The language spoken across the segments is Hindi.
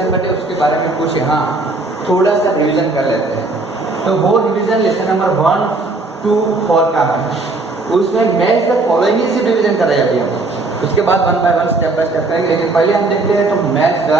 लेसन बटे उसके बारे में कुछ यहाँ थोड़ा सा रिवीजन कर लेते हैं। तो वो रिवीजन लेसन नंबर 1, 2, 4 का है, उसमें मैच द फॉलोइंग से रिवीजन कर रहे हैं अभी हम। उसके बाद 1 बाय 1 स्टेप बाय स्टेप करेंगे, लेकिन पहले हम देखते हैं तो match the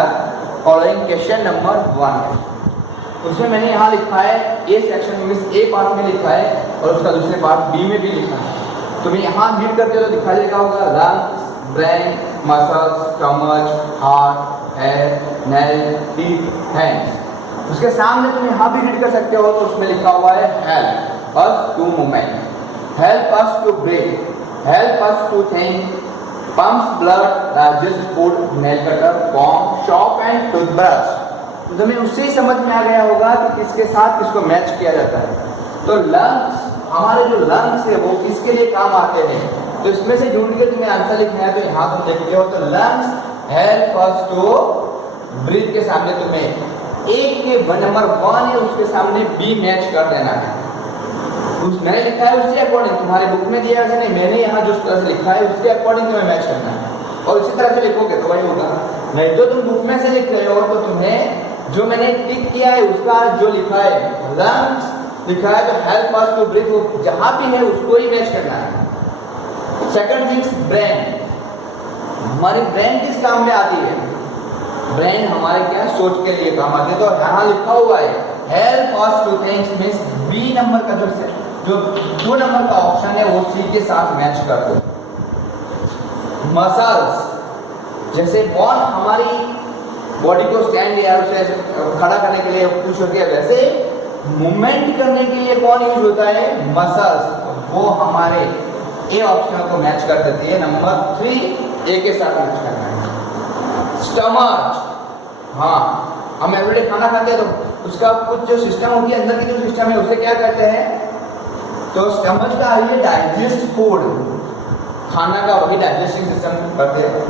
following question number 1। उसमें मैंने यहाँ लिखा है ए सेक्शन में, ए पार्ट में लिखा है और उसका दूसरे पार्ट बी में भी लिखा है। तो मैं यहाँ रीड करते हो तो दिखाई देगा होगा lungs, brain, muscles, stomach, heart, head, nail, teeth, hands. उसके सामने तुम यहाँ भी रीड कर सकते हो, तो उसमें लिखा हुआ है help us to movement, help us to breathe, help us to think, pumps blood, digest food, nail cutter, comb, chop and toothbrush. तो तुम्हें उससे ही समझ में आ गया होगा कि किसके साथ किसको मैच किया जाता है। तो लंग्स, हमारे जो लंग्स है वो किसके लिए काम आते हैं, तो इसमें से ढूंढ के तुम्हें आंसर लिखना है। तो यहाँ तुम देखते हो तो lungs help us to breathe के सामने तुम्हें एक के नंबर 1 है उसके सामने बी मैच कर देना है। उस मैंने लिखा है उसके अकॉर्डिंग, तुम्हारे बुक में दिया है नहीं, मैंने यहाँ जो तरह से लिखा है उसके अकॉर्डिंग तुम्हें मैच करना है और इसी तरह से लिखोगे तो वही होगा। नहीं तो तुम बुक में से लिख रहे हो तो तुम्हें जो मैंने टिक किया है उसका जो लिखा है लंग्स लिखा है तो हेल्प अस टू ब्रीथ, वो जहां भी है उसको ही मैच करना है। सेकंड थिंग्स ब्रेन, हमारी ब्रेन किस काम में आती है, ब्रेन हमारे क्या सोच के लिए काम आती है। तो यहाँ लिखा हुआ है help us to think means B number का जो 2 नंबर का ऑप्शन है वो सी के साथ मैच कर दो। मसल्स, जैसे बोन हमारी बॉडी को स्टैंड या उसे खड़ा करने के लिए पुश होती है, वैसे मूवमेंट करने के लिए कौन यूज होता है, मसल्स, वो हमारे ए ऑप्शन को मैच कर देती है। नंबर 3 ए के साथ मैच करना है। स्टमच, हाँ हम एवरीडे खाना खाते हैं तो उसका कुछ जो सिस्टम होती है अंदर की जो सिस्टम है उसे क्या कहते हैं, तो स्टमच का है डाइजेस्ट फूड, खाना का वही डाइजेस्टिंग सिस्टम करते हैं।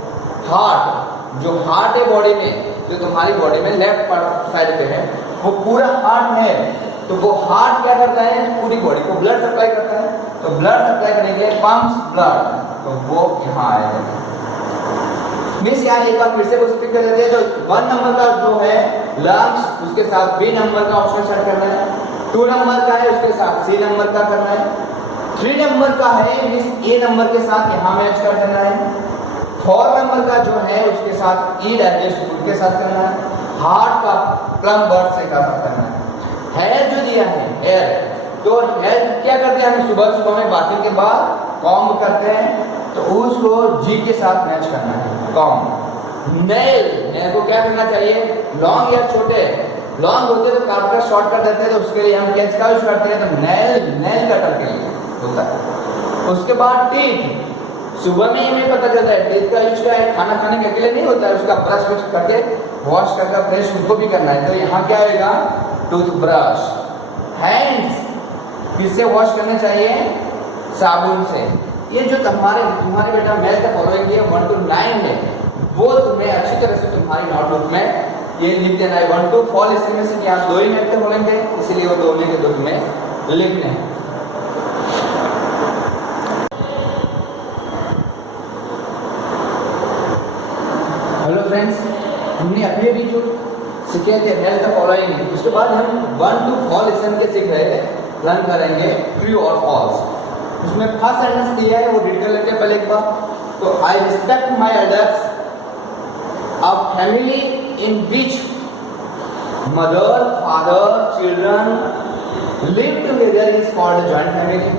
हार्ट, जो हार्ट है बॉडी में, जो तुम्हारी बॉडी में लेफ्ट साइड पे है वो पूरा हार्ट है, तो वो हार्ट क्या करता है, पूरी बॉडी को ब्लड सप्लाई करता है। तो ब्लड सप्लाई करने के लिए पंप्स ब्लड, तो वो यहाँ आएगा। मिस यार एक बार फिर से स्पीक कर देते हैं। तो 1 नंबर का जो है लंग्स, उसके साथ बी नंबर का ऑप्शन सेट करना है। 2 नंबर का है उसके साथ सी नंबर का करना है। 3 नंबर का है मिस ए नंबर के साथ यहाँ मैच कर देना है। 4 नंबर का जो है उसके साथ ई डाइजेस्ट फूड के साथ करना है। हार्ट का प्लम बर्ड से का साथ करना है। हेयर जो दिया है हेयर, तो हेयर क्या करते हैं हम सुबह सुबह में बाथिंग के बाद कॉम्ब करते हैं, तो उसको जी के साथ मैच करना है कॉम्ब। नेल, नेल को क्या करना चाहिए, लॉन्ग या छोटे, लॉन्ग होते तो काट कर शॉर्ट कर देते हैं, तो उसके लिए हम कैच का यूज करते हैं, तो नेल, नेल कटर के लिए होता है। उसके बाद टीथ, सुबह में ही हमें पता चलता है टीथ का यूज क्या है, खाना खाने के अकेले नहीं होता है, उसका ब्रश विश करके वॉश करके फ्रेश उनको भी करना है। तो यहाँ क्या होगा, टूथब्रश। हैंड्स किससे वॉश करने चाहिए, साबुन से। ये जो तुम्हारे बेटा मैथ का फॉलोइंग है 1 to 9 है, वो तुम्हें अच्छी तरह से तुम्हारी नोटबुक में ये लिख देना है। 1 to 4 इसमें से यहाँ 2 ही मैथ के फॉलोइंग है, इसलिए वो 2 में के 2 तुम्हें लिखने हैं। हेलो फ्रेंड्स, हमने अभी जो सीखे थे मैथ का फॉलोइंग, उसके बाद हम 1 to 4 लेसन के सीख रहे हैं, रन करेंगे ट्रू और फॉल्स। उसमें फर्स्ट सेंटेंस दिया है वो रीड कर लेते हैं पहले एक बार। तो I respect my elders, a family in which mother father children live together is called joint family.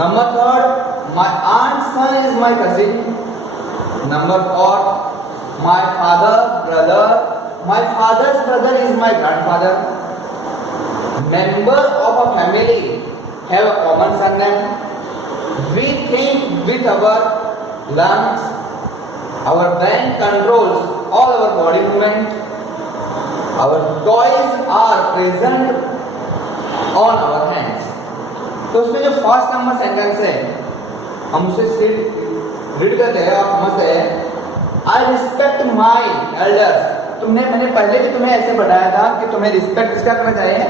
Number 3, my aunt son is my cousin. Number 4, my father brother, my father's brother is my grandfather. Member of a family have a common surname. We think with our lungs. Our brain controls all our body movement. Our toys are present on our hands. तो उसमें जो फर्स्ट नंबर सेंटेंस है हम उसे रीड करते हैं, आप समझते हैं। आई रिस्पेक्ट माई एल्डर्स। मैंने पहले भी तुम्हें ऐसे बताया था कि तुम्हें रिस्पेक्ट किसका करना चाहिए,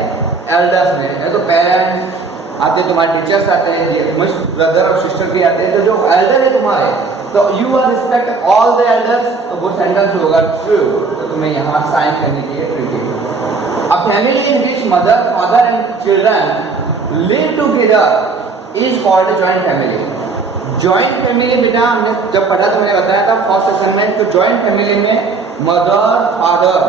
एल्डर्स में। या तो पेरेंट्स आते हैं, तुम्हारे टीचर्स आते हैं, ब्रदर और सिस्टर भी आते हैं। तो जो एल्डर है तुम्हारे, तो you are respect all the elders, तो वो सेंटेंस होगा ट्रू, तो तुम्हें यहाँ साइन करने के लिए ट्रू की। A family in which mother, father and children live together is called a joint family. Joint family बेटा हमने जब पढ़ा तो मैंने बताया था फर्स्ट सेशन में, तो joint family में मदर, फादर,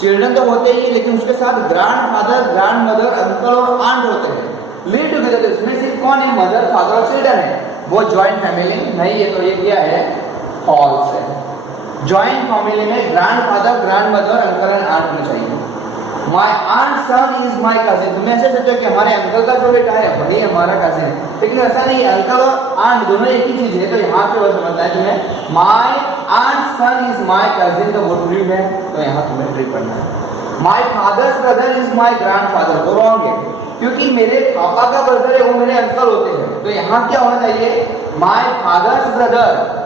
चिल्ड्रन तो होते ही, लेकिन उसके साथ grand father, grandmother, uncle और आंट होते हैं, लिव टुगेदर। इसमें सिर्फ कौन है? मदर, फादर और चिल्ड्रन है, वो जॉइंट फैमिली नहीं है। तो ये क्या है? फॉल्स है। जॉइंट फैमिली में grandfather, grandmother, uncle and aunt होना चाहिए। My aunt son is my cousin, तुम्हें ऐसे सोचो कि हमारे अंकल का जो बेटा है वही हमारा कजिन है, लेकिन ऐसा नहीं है, अंकल और आंट दोनों एक ही चीज है। तो यहाँ पे वो समझना है तुम्हें, my aunt son is my cousin, तो वो ट्रू है, तो यहाँ तुम्हें ट्रू करना है। माई father's brother is my grand father, वो रॉन्ग है, क्योंकि मेरे पापा का ब्रदर है वो मेरे अंकल होते हैं। तो यहाँ क्या होना चाहिए? माई father's brother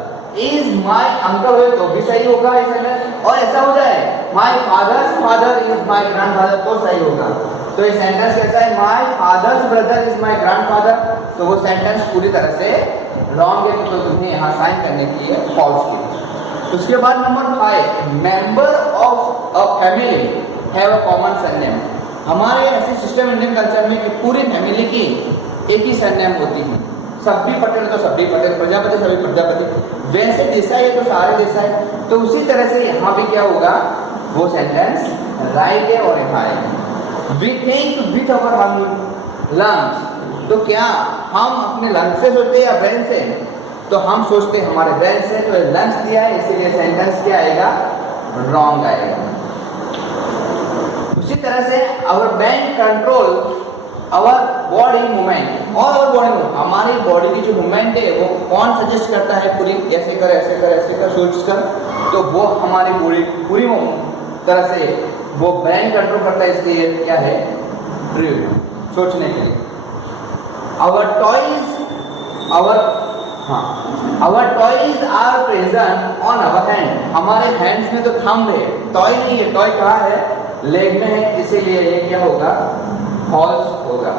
is my uncle हो तो भी सही होगा इस सेंटेंस, और ऐसा हो जाए my father's father is my grand father तो सही होगा। तो ये सेंटेंस कैसा है? माई father's brother is my grand father, तो वो सेंटेंस पूरी तरह से रॉन्ग है, तो तुम्हें यहाँ साइन करने के लिए फॉल्स की। उसके बाद number 5, member of a family have a common surname. हमारे ऐसे सिस्टम इंडियन कल्चर में कि पूरी फैमिली की एक ही सरनेम होती है, सभी पटेल तो सभी पटेल, प्रजापति सभी प्रजापति, वैसे देसाई है तो सारे देसाई। तो उसी तरह से यहाँ पे क्या होगा? वो सेंटेंस राइट है और यहाँ है। We think with our lungs, तो क्या हम अपने लंग्स से सोचते हैं या ब्रेन से? तो हम सोचते हैं हमारे ब्रेन से, तो लंग्स दिया है, इसीलिए सेंटेंस क्या आएगा? रॉन्ग आएगा। उसी तरह से our brain control our body movement, और आवर बॉडी मूवमेंट, हमारी बॉडी की जो मूवमेंट है वो कौन सजेस्ट करता है? पूरी ऐसे कर ऐसे कर ऐसे कर सोच कर, तो वो हमारी बॉडी पूरी तरह से वो ब्रेन कंट्रोल करता है, इसलिए क्या है? ट्रू, सोचने के लिए। Our toys our toys are present on our hand, हमारे हैंड्स में तो थंब है, टॉय नहीं है, टॉय कहाँ है? लेग में है, इसीलिए ये क्या होगा? फॉल्स होगा।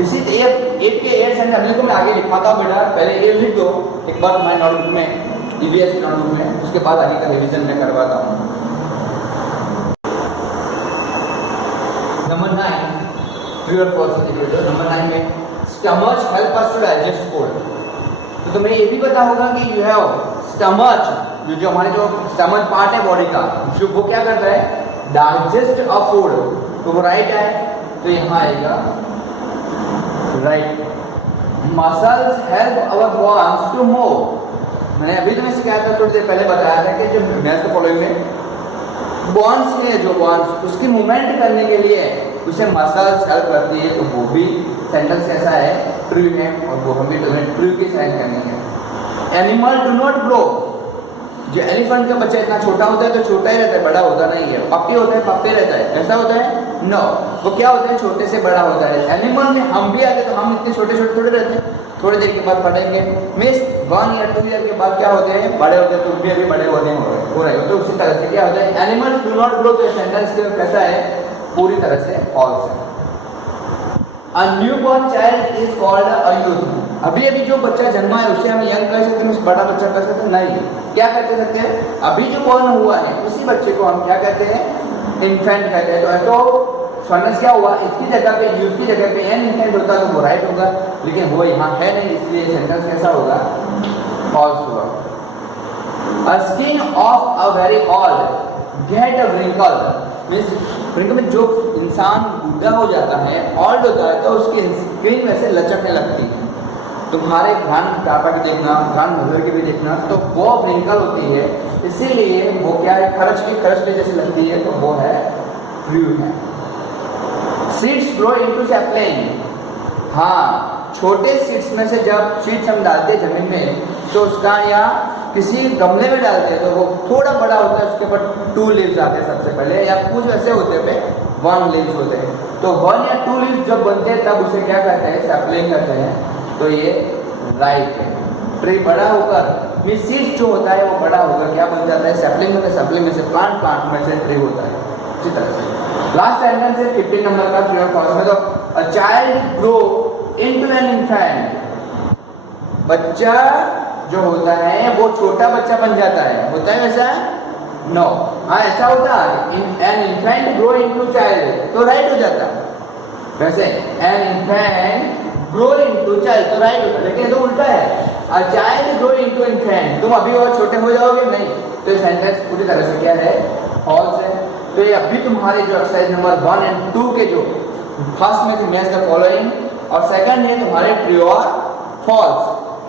इसी एट के 8 सेंटेंस को मैं आगे लिखवाता हूँ बेटा, पहले ये लिख दो एक बार हमारे नोटबुक में, ईवीएस नोटबुक में, उसके बाद आगे का रिवीजन मैं करवाता हूँ। नंबर 9, ट्रू और फॉल्स लिखो। नंबर 9 में stomach help us to digest food, तो तुम्हें ये भी पता होगा कि यू हैव स्टमच, जो हमारे जो स्टमच पार्ट है बॉडी का, जो वो क्या करता है? डाइजेस्ट अ फूड, तो वो राइट है, तो यहाँ आएगा right. Muscles help our bones to move, मैंने अभी तुम्हें सिखाया था, थोड़ी देर पहले बताया था कि जो नेक्स्ट फॉलोइंग में बोन्स है, जो बोन्स उसकी मूवमेंट करने के लिए उसे मसल्स हेल्प करती है, तो वो भी सेंटेंस कैसा है? ट्रू है, और वो हमें तुम्हें ट्रू की साइन करनी है। एनिमल डू नॉट ग्रो, जो एलिफेंट का बच्चा इतना छोटा होता है तो छोटा ही रहता है, बड़ा होता नहीं है। पप्पी होता है, पप्पी रहता है, ऐसा होता है? नो, वो क्या होता है? छोटे से बड़ा होता है। एनिमल में हम भी आते तो हम इतने छोटे छोटे थोड़े रहते हैं, थोड़ी देर के बाद पढ़ेंगे मिस 1 या 2 ईयर के बाद क्या होते हैं? बड़े होते हैं, तुम भी अभी बड़े होते हैं हो रहे हो। तो उसी तरह से क्या होता है? एनिमल डू नॉट ग्रो, तो सेंटेंस कैसा है? पूरी तरह से फॉल्स है। A newborn child is called a youth, अभी अभी जो बच्चा जन्मा है उसे हम यंग कह सकते हैं, बड़ा बच्चा कह सकते हैं? नहीं, क्या कहते सकते हैं? अभी जो बॉर्न हुआ है उसी बच्चे को हम क्या कहते हैं? इन्फेंट कहते हैं। तो सेंटेंस क्या हुआ? इसकी जगह पे यूथ की जगह पे एन इन्फेंट होता तो वो राइट होगा, लेकिन वो यहाँ है नहीं, इसलिए सेंटेंस कैसा होगा? फॉल्स होगा। A skin of a very old get a wrinkle, means wrinkle में जो इंसान बूढ़ा हो जाता है, ओल्ड होता है, तो उसकी स्किन वैसे लचकने लगती है। तुम्हारे ग्रैंड पापा की देखना, ग्रैंड मदर की भी देखना, तो वो wrinkle होती है, इसीलिए वो क्या है? खरच की जैसी लगती है, तो वो है ट्रू है। सीड्स ग्रो इनटू सैपलिंग, हाँ, छोटे सीड्स में से जब सीड्स हम डालते हैं जमीन में, तो उसका या किसी गमले में डालते हैं तो वो थोड़ा बड़ा होता है, उसके ऊपर 2 लीव्स आते हैं सबसे पहले, या कुछ ऐसे होते हैं पे 1 लीव्स होते हैं। तो 1 या 2 लीव्स जब बनते हैं तब उसे क्या कहते हैं? सैपलिंग कहते हैं। तो ये राइट है। ट्री बड़ा होकर सीड्स जो होता है वो बड़ा होकर क्या बन जाता है? सैपलिंग में, सैपलिंग में से प्लांट में से ट्री होता है। इसी तरह से लास्ट सेंटेंस है 15 नंबर का ट्रू और फॉल्स में। तो a child grow into an infant, बच्चा जो होता है वो छोटा बच्चा बन जाता है, होता है वैसा? नो। हाँ ऐसा होता है, an infant grow into child, तो राइट हो जाता। वैसे an infant grow into child तो राइट होता, लेकिन ये तो उल्टा है, a child grow into infant, तुम अभी और छोटे हो जाओगे नहीं, तो ये सेंटेंस पूरी तरह से क्या है? फॉल्स है। तो ये अभी तुम्हारे जो एक्सरसाइज नंबर 1 और 2 के जो फर्स्ट में थे मैच द फॉलोइंग, और सेकंड है तुम्हारे ट्रू और फॉल्स,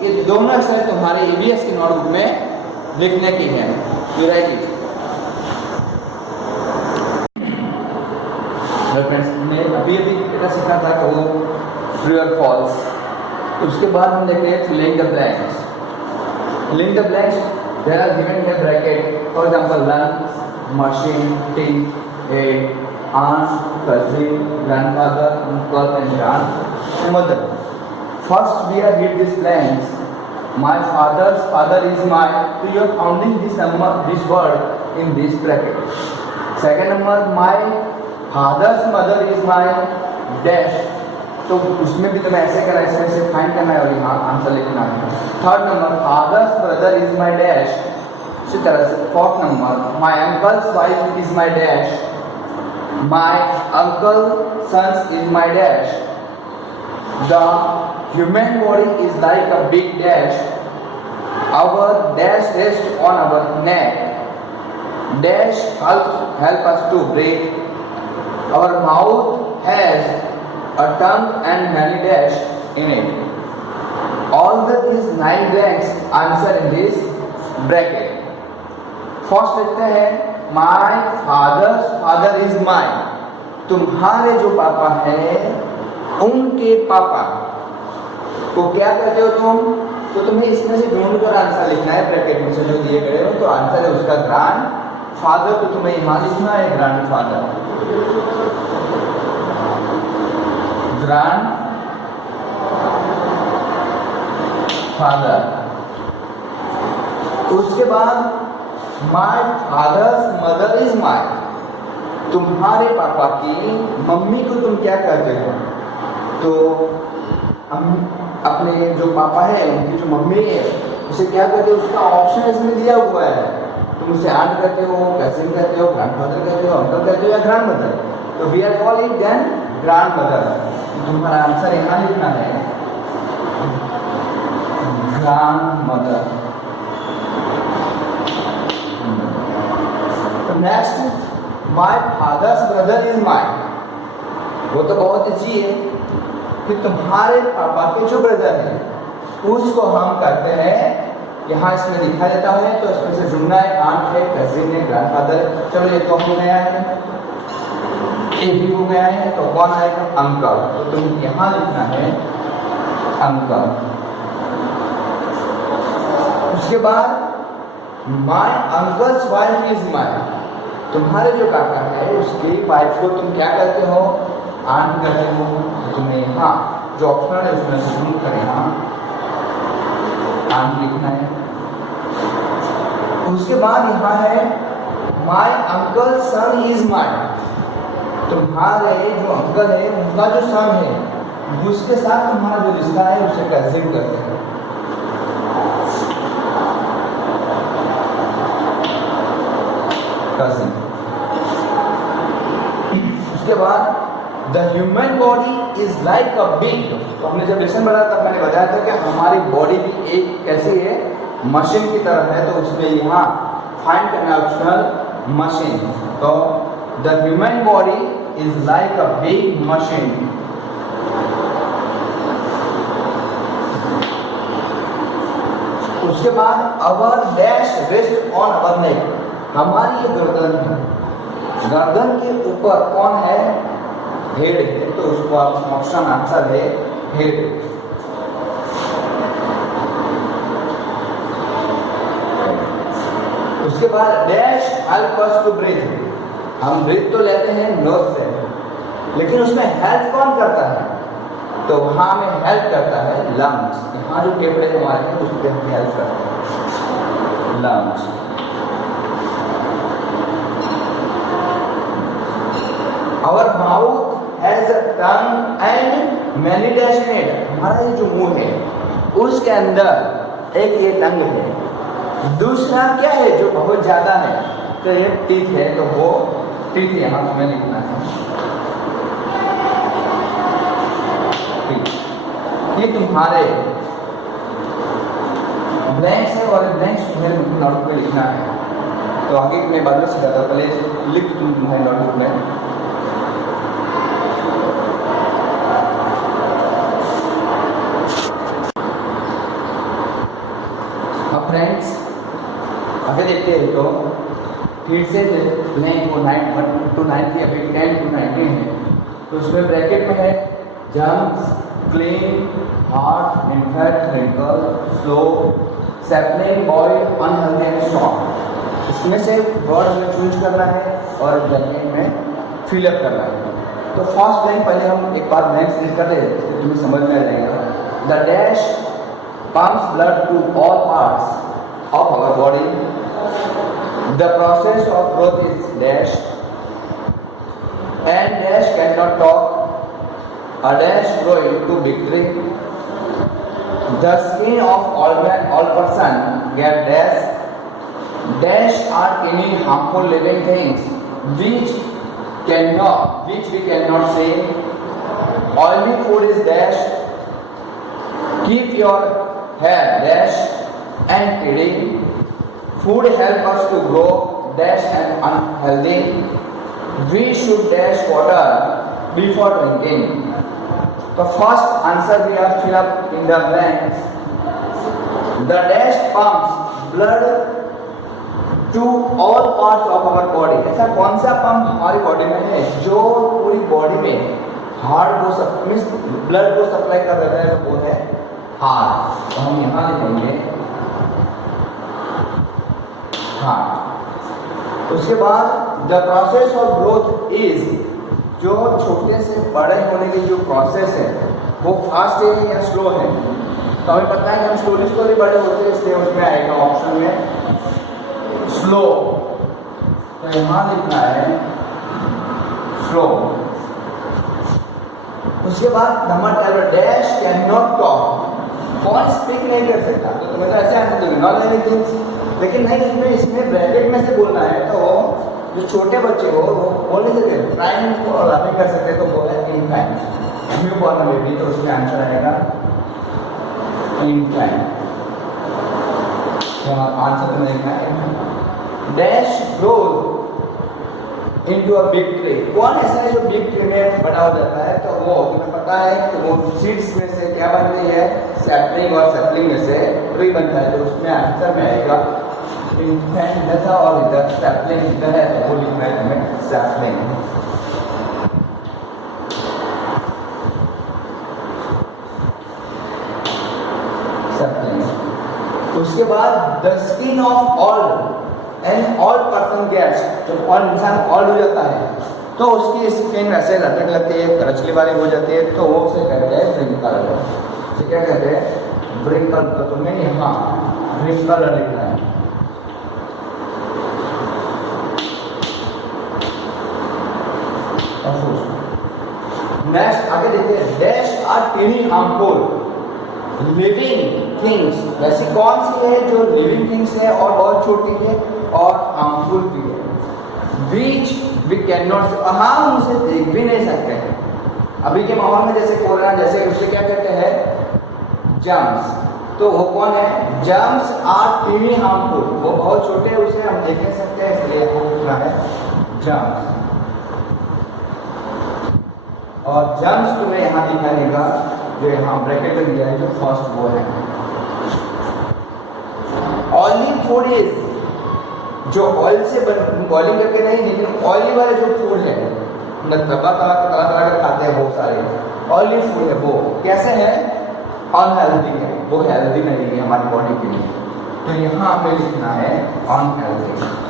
ये दोनों एक्सरसाइज तुम्हारे ईवीएस की नोटबुक में लिखने की है। फ्रेंड्स ने अभी क्या सीखा था कि वो ट्रू और फॉल्स, उसके बाद हम देखते हैं filling the blanks. Filling the blanks there are given here bracket, for example lunch, machine, tea, egg, aunt, cousin, grandmother, uncle and grandmother. First we are read these blanks. My father's father is my, so you are counting this word in this bracket. Second number, my father's mother is my dash, तो उसमें भी तुम्हें ऐसे करना है, ऐसे फाइंड करना है और यहाँ आंसर लिखना है। Third number, father's brother is my dash, इसी तरह से। Fourth number, my uncle's wife is my dash, my uncle sons is my dash, the human body is like a big dash, our dash rest on our neck, dash help us to breathe, our mouth has a tongue and many dash in it. All these 9 blanks answer in this bracket. First लिखते हैं my father's father is mine, तुम्हारे जो पापा हैं उनके पापा को क्या कहते हो तुम, तो तुम्हें इसमें से ढूंढ कर आंसर लिखना है ब्रैकेट में से जो दिए गए हो, तो आंसर है उसका ग्रांड फादर, तो तुम्हें यहाँ लिखना है ग्रांड फादर, ग्रांड फादर। उसके बाद my father's mother is my, तुम्हारे पापा की मम्मी को तुम क्या कहते हो, तो हम अपने जो पापा है उनकी जो मम्मी है उसे क्या कहते हो, उसका ऑप्शन इसमें दिया हुआ है, तुम उसे आंट कहते हो, कजिन कहते हो, ग्रैंडफादर कहते हो, अंकल कहते हो या ग्रैंड मदर, तो we are call it then grandmother. तुम्हारा आंसर यहाँ लिखना है grandmother. Next, my father's brother is my, वो तो बहुत अच्छी है कि तुम्हारे पापा के जो ब्रदर है उसको हम कहते हैं, यहाँ इसमें दिखा देता है तो इसमें से ढूंढना है, आंट है, कजिन है, ग्रैंडफादर। चलो ये तो हो गया है, ये भी हो गया है, तो कौन आएगा, अंकल, तो तुम यहाँ लिखना है अंकल। उसके बाद my uncle's wife is my, तुम्हारे जो काका है उसकी वाइफ को तुम क्या कहते हो, आंट कहते हो, तो तुम्हें यहाँ जो ऑप्शनल है उसमें से ढूंढ कर यहाँ आंट लिखना है। उसके बाद यहाँ है my uncle son is my, तुम्हारे जो अंकल है उनका जो सन है उसके साथ तुम्हारा जो रिश्ता है उसे कजिन करते हैं। कजिन। उसके बाद the human body is like a big, तो हमने जब लेसन पढ़ा तब मैंने बताया था कि हमारी बॉडी भी एक कैसी है, मशीन की तरह है, तो उसमें यहाँ फाइंड करना ऑप्शनल मशीन, तो the human body is like a big machine. उसके बाद अवर डैश रेस्ट ऑन अवर नेक, हमारी ये गर्दन है, गर्दन के ऊपर कौन है, हेड है, तो उसको ऑप्शन आंसर है हेड। उसके बाद dash help us to breathe, हम ब्रीथ तो लेते हैं नोज से, लेकिन उसमें हेल्प कौन करता है, तो वहाँ हमें हेल्प करता है लंग्स, यहाँ जो फेफड़े हमारे हैं उस पर हमें हेल्प करता है lungs. Our mouth has a tongue and many dash in it, हमारा ये जो मुंह है उसके अंदर एक ये टंग है, दूसरा क्या है जो बहुत ज्यादा है, तो ये टीथ है, तो वो टीथ यहाँ हमें लिखना है। ये तुम्हारे ब्लैंक्स है और ब्लैंक्स तुम्हें नोटबुक में लिखना है, तो आगे मैं बाद में सिखाता, पहले लिख तुम तुम्हारे नोटबुक में। अब फ्रेंड्स आगे देखते हैं, तो फिर से ब्लैंक को 1 to 9 की अभी 10 to 19 है, तो उसमें ब्रैकेट में है germs, clean, heart, infect, wrinkle, slow, sapling, boy, unhealthy and strong. इसमें से वर्ड हमें चूज करना है और ब्लैंक में फिलअप करना है। तो फर्स्ट ब्लैंक पहले हम एक बार ब्लैंक सिलेक्ट कर रहे हैं, तो तुम्हें समझ में आ जाएगा। The dash pumps blood to all parts of our body. The process of growth is dash, and dash cannot talk. A dash growing to big tree. The skin of all person get dash. Dash are any harmful living things which we cannot see. Oily food is dash. Keep your hair dash and feeding. Food help us to grow dash and unhealthy. We should dash water before drinking. The first answer we have fill up in the blanks. The dash pumps blood to all parts of our body. ऐसा कौन सा पंप हमारी बॉडी में है जो पूरी बॉडी में हार्ट को ब्लड को सप्लाई कर देता है, वो है हार्ट। तो हम यहाँ लिखेंगे हार्ट। उसके बाद the process of growth is, जो छोटे से बड़े होने की जो प्रोसेस है वो फास्ट है या स्लो है। तो हमें पता है कि हम स्लोली बड़े होते हैं, इसलिए उसमें आएगा ऑप्शन में स्लो। तो यहाँ लिखना है स्लो। उसके बाद number 12 dash can not talk. कौन स्पीक नहीं कर सकता, तो तुम्हें तो ऐसे आंसर दूंगी नॉट लिविंग थिंग्स, लेकिन नहीं, इसमें ब्रैकेट में से बोलना है। तो जो छोटे बच्चे हो वो बोल नहीं सकते, प्राइम को नहीं कर सकते, तो वो है इनफैंट। न्यू बॉर्न बेबी, तो उसमें आंसर आएगा इनफैंट। तो आंसर में देखना है dash grows into a big tree. कौन ऐसा है जो बिग ट्री में बड़ा हो जाता है, तो वो तुम्हें पता है कि वो सीड्स में से क्या बनती है, सैपलिंग, और सैपलिंग में से ट्री बनता है। तो उसमें आंसर में आएगा इनफैंट था, और इधर सैपलिंग इधर है, तो वो लिखना है हमें सैपलिंग। उसके बाद the skin of old and old person gets, जब ऑल इंसान ऑल हो जाता है तो उसकी स्किन वैसे लटक लगती है, करचली वाली हो जाती है, तो वो उसे कहते हैं ब्रिंकल। उसे क्या कहते हैं, ब्रिंकल। तो तुम्हें यहाँ ब्रिंकल लिखना है। नेक्स्ट आगे देखते हैं dash are tiny harmful living things. वैसी कौन सी है जो लिविंग थिंग्स है और बहुत छोटी है और हार्मफुल भी है। बीच वी कैन नॉट, हम उसे देख भी नहीं सकते हैं। अभी के माहौल में जैसे कोरोना, जैसे उसे क्या कहते हैं, जर्म्स। तो वो कौन है, जर्म्स आर टीनी हार्मफुल, वो बहुत छोटे हैं, उसे हम देख नहीं सकते हैं, इसलिए वो लिखना है जर्म्स। और जर्म्स तुम्हें यहाँ दिखाने का जो यहाँ ब्रैकेट में दिया है, जो फर्स्ट वो है ऑयली फूड इज, जो ऑयल से बॉइलिंग करके नहीं, लेकिन ऑयली वाले जो फूड है, तरह तरह के खाते हैं बहुत सारे, ऑयली फूड है, वो कैसे है, अनहेल्दी है, वो हेल्दी नहीं है हमारी बॉडी के लिए। तो यहाँ हमें लिखना है अनहेल्दी।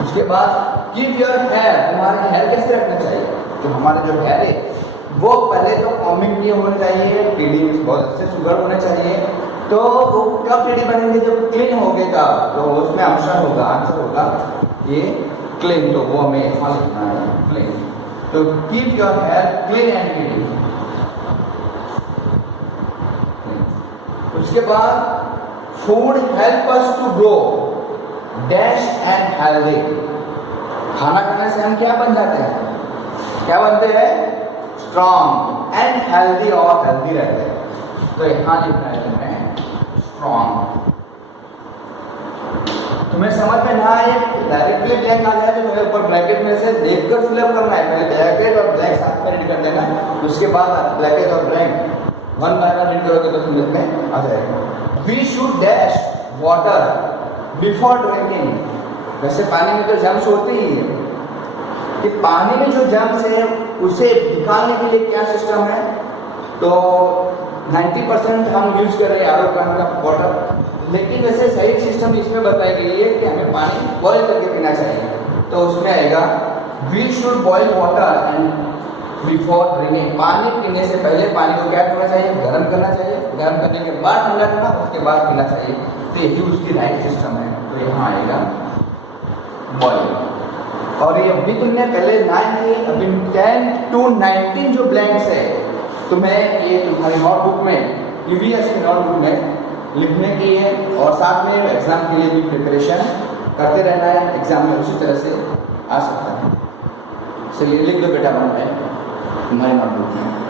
उसके बाद कीप योर हेयर, तुम्हारा हेयर कैसे रखना चाहिए, तो हमारे जो हेयर है वो पहले तो कॉम्बिंग किए होने चाहिए, टीडी बहुत अच्छे सुगर होने चाहिए। तो वो कब टीडी बनेंगे, जब क्लीन हो गया, तो उसमें आंसर होगा ये क्लीन, तो वो हमें यहाँ लिखना है क्लीन। तो keep your hair clean and clean. उसके बाद food help us to grow dash and healthy. खाना खाने से हम क्या बन जाते हैं, क्या बनते हैं, स्ट्रॉन्ग एंड हेल्दी, और हेल्दी रहते हैं। तो यहां लिखना है तुम्हें स्ट्रॉन्ग। तुम्हें समझ में ना आए डायरेक्टली ब्लैंक आ जाए तो मेरे ऊपर ब्रैकेट में से देखकर फिलअप करना है। पहले ब्रैकेट और ब्लैंक साथ में रीड कर देना, उसके बाद ब्रैकेट और blank one by one read करोगे तो समझ में आ जाएगा। We should dash water before drinking. वैसे पानी में तो जर्म्स होते ही है, कि पानी में जो जर्म्स है उसे निकालने के लिए क्या सिस्टम है, तो 90% हम यूज कर रहे हैं आरओ प्लांट का वाटर, लेकिन वैसे सही सिस्टम इसमें बताई गई है कि हमें पानी बॉईल करके पीना चाहिए। तो उसमें आएगा we should boil water and before drinking. पानी पीने से पहले पानी को क्या करना चाहिए, गर्म करना चाहिए, गर्म करने के बाद ठंडा करना, उसके बाद पीना चाहिए। तो यही उसकी राइट सिस्टम है। तो यहाँ आएगा बॉईल। और ये अभी तुमने पहले 9 की, अभी 10 to 19 जो ब्लैंक्स है तुम्हें ये तुम्हारी नोटबुक में ईवीएस की नोटबुक में लिखने की है, और साथ में एग्जाम के लिए भी प्रिपरेशन करते रहना है। एग्जाम में उसी तरह से आ सकता है। चलिए लिख दो बेटा, बन है तुम्हारी नोटबुक में।